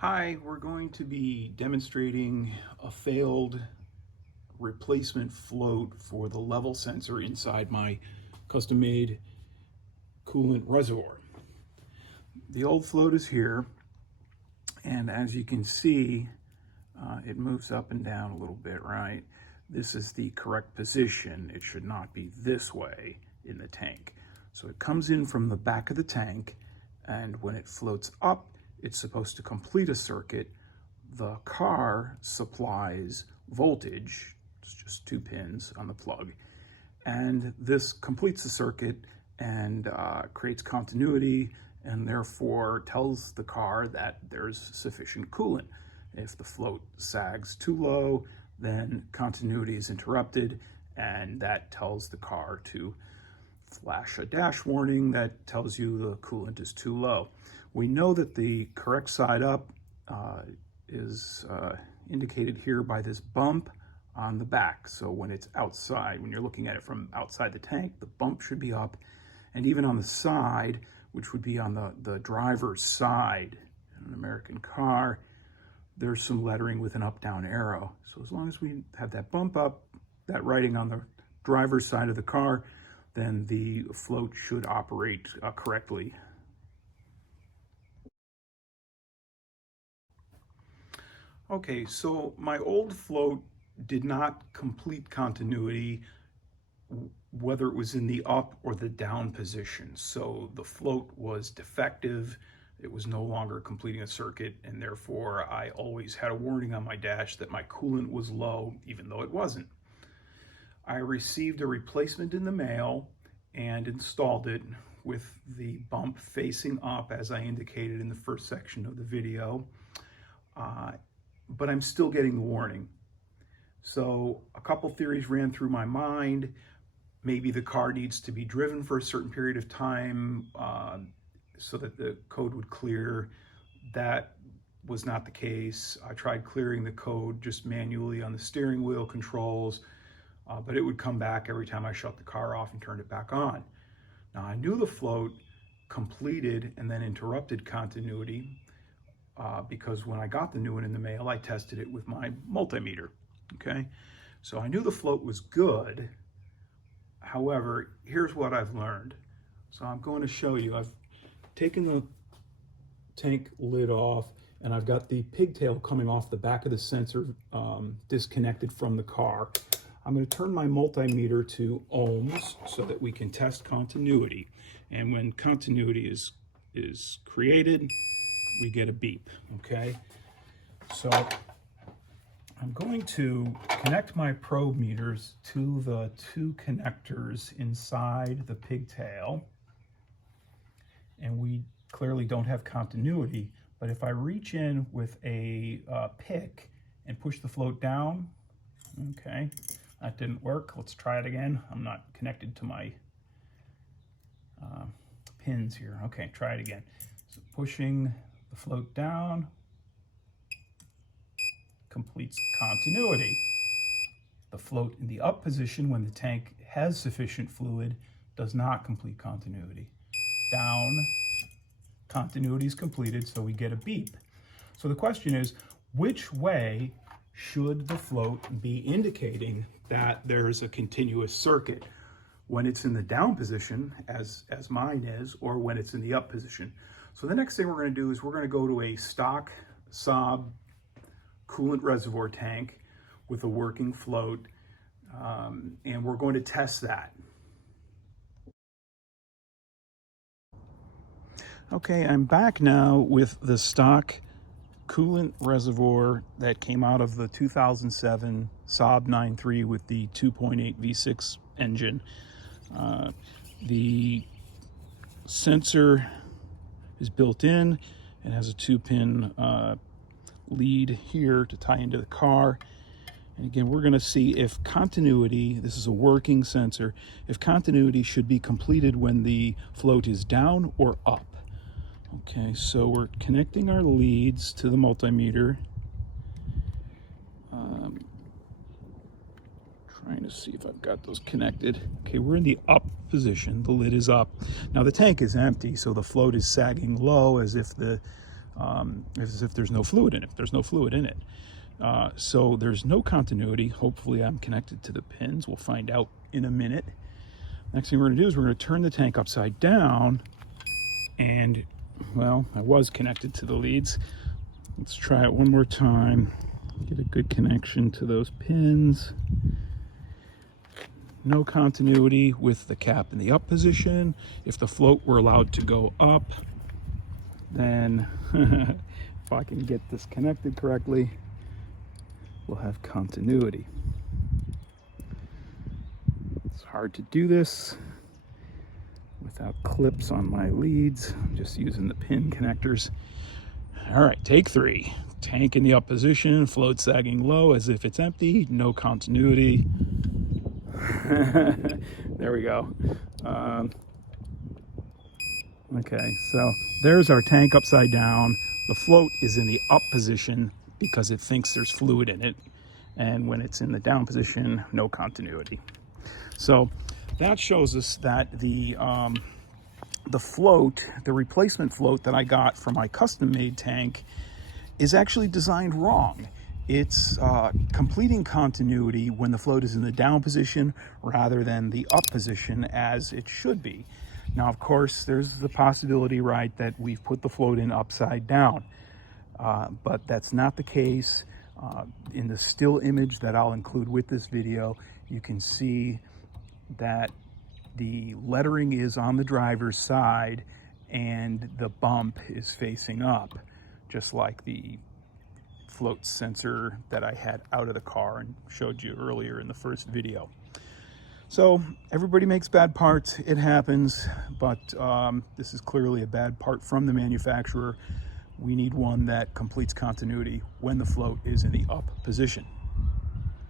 Hi, we're going to be demonstrating a failed replacement float for the level sensor inside my custom-made coolant reservoir. The old float is here, and as you can see, it moves up and down a little bit, right? This is the correct position. It should not be this way in the tank. So it comes in from the back of the tank, and when it floats up, it's supposed to complete a circuit. The car supplies voltage, it's just 2 pins on the plug, and this completes the circuit and creates continuity, and therefore tells the car that there's sufficient coolant. If the float sags too low, then continuity is interrupted, and that tells the car to flash a dash warning that tells you the coolant is too low. We know that the correct side up is indicated here by this bump on the back. So when it's outside, when you're looking at it from outside the tank, the bump should be up. And even on the side, which would be on the driver's side in an American car, there's some lettering with an up-down arrow. So as long as we have that bump up, that writing on the driver's side of the car, then the float should operate correctly. Okay, so my old float did not complete continuity whether it was in the up or the down position. So the float was defective, it was no longer completing a circuit, and therefore I always had a warning on my dash that my coolant was low, even though it wasn't. I received a replacement in the mail and installed it with the bump facing up, as I indicated in the first section of the video. But I'm still getting the warning. So a couple theories ran through my mind. Maybe the car needs to be driven for a certain period of time so that the code would clear. That was not the case. I tried clearing the code just manually on the steering wheel controls, but it would come back every time I shut the car off and turned it back on. Now I knew the float completed and then interrupted continuity because when I got the new one in the mail, I tested it with my multimeter, okay? So I knew the float was good. However, here's what I've learned. So I'm going to show you. I've taken the tank lid off, and I've got the pigtail coming off the back of the sensor disconnected from the car. I'm going to turn my multimeter to ohms so that we can test continuity. And when continuity is created, we get a beep, okay? So I'm going to connect my probe meters to the 2 connectors inside the pigtail. And we clearly don't have continuity, but if I reach in with a pick and push the float down, okay, that didn't work. Let's try it again. I'm not connected to my pins here. Okay, try it again. So pushing the float down completes continuity. The float in the up position when the tank has sufficient fluid does not complete continuity. Down, continuity is completed, so we get a beep. So the question is, which way should the float be indicating that there's a continuous circuit? When it's in the down position, as mine is, or when it's in the up position? So the next thing we're going to do is we're going to go to a stock SAAB coolant reservoir tank with a working float, and we're going to test that. Okay, I'm back now with the stock coolant reservoir that came out of the 2007 SAAB 9.3 with the 2.8 V6 engine. The sensor is built in and has a 2-pin lead here to tie into the car. And again, we're going to see if continuity, this is a working sensor, if continuity should be completed when the float is down or up. Okay, so we're connecting our leads to the multimeter. Trying to see if I've got those connected. Okay, we're in the up position. The lid is up. Now the tank is empty, so the float is sagging low as if the as if there's no fluid in it. There's no fluid in it. So there's no continuity. Hopefully I'm connected to the pins. We'll find out in a minute. Next thing we're going to do is we're going to turn the tank upside down. And, well, I was connected to the leads. Let's try it one more time. Get a good connection to those pins. No continuity with the cap in the up position. If the float were allowed to go up, then if I can get this connected correctly, we'll have continuity. It's hard to do this without clips on my leads. I'm just using the pin connectors. All right, take 3. Tank in the up position, float sagging low as if it's empty, no continuity. There we go. Okay, so there's our tank upside down. The float is in the up position because it thinks there's fluid in it. And when it's in the down position, no continuity. So that shows us that the float, the replacement float that I got for my custom-made tank is actually designed wrong. It's completing continuity when the float is in the down position rather than the up position as it should be. Now, of course, there's the possibility, right, that we've put the float in upside down, but that's not the case. In the still image that I'll include with this video, you can see that the lettering is on the driver's side and the bump is facing up, just like the float sensor that I had out of the car and showed you earlier in the first video. So everybody makes bad parts, it happens, but this is clearly a bad part from the manufacturer. We need one that completes continuity when the float is in the up position.